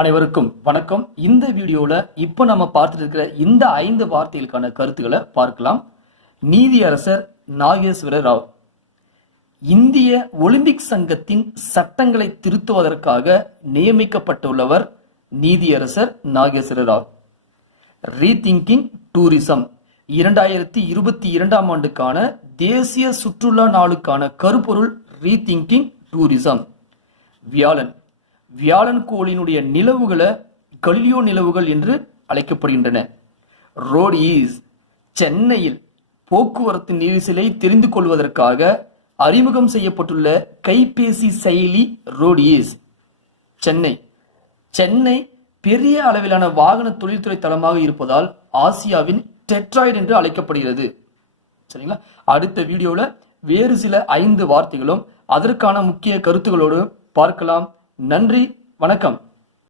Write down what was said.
அனைவருக்கும் வணக்கம். இந்த வீடியோல இப்போ நம்ம பார்த்துட்டு இருக்கிற இந்த ஐந்து வார்த்தைகளுக்கான கருத்துக்களை பார்க்கலாம். நீதியரசர் நாகேஸ்வர ராவ். இந்திய ஒலிம்பிக் சங்கத்தின் சட்டங்களை திருத்துவதற்காக நியமிக்கப்பட்டுள்ளவர் நீதியரசர் நாகேஸ்வர ராவ். ரீதிங்கிங் டூரிசம் இரண்டாயிரத்தி இருபத்தி இரண்டாம் ஆண்டுக்கான தேசிய சுற்றுலா நாளுக்கான கருப்பொருள் ரீதிங்கிங் டூரிசம் வியாழன். வியாழன் கோளினுடைய நிலவுகளை கலிலியோ நிலவுகள் என்று அழைக்கப்படுகின்றன. ரோட் ஈஸ் சென்னையில் போக்குவரத்து நெரிசலை தெரிந்து கொள்வதற்காக அறிமுகம் செய்யப்பட்டுள்ள கைபேசி செயலி ரோட் ஈஸ் சென்னை. சென்னை பெரிய அளவிலான வாகன தொழில்துறை தளமாக இருப்பதால் ஆசியாவின் டெட்ராய்டு என்று அழைக்கப்படுகிறது. சரிங்களா? அடுத்த வீடியோவில் வேறு சில ஐந்து வார்த்தைகளும் அதற்கான முக்கிய கருத்துகளோடு பார்க்கலாம். நன்றி வணக்கம்.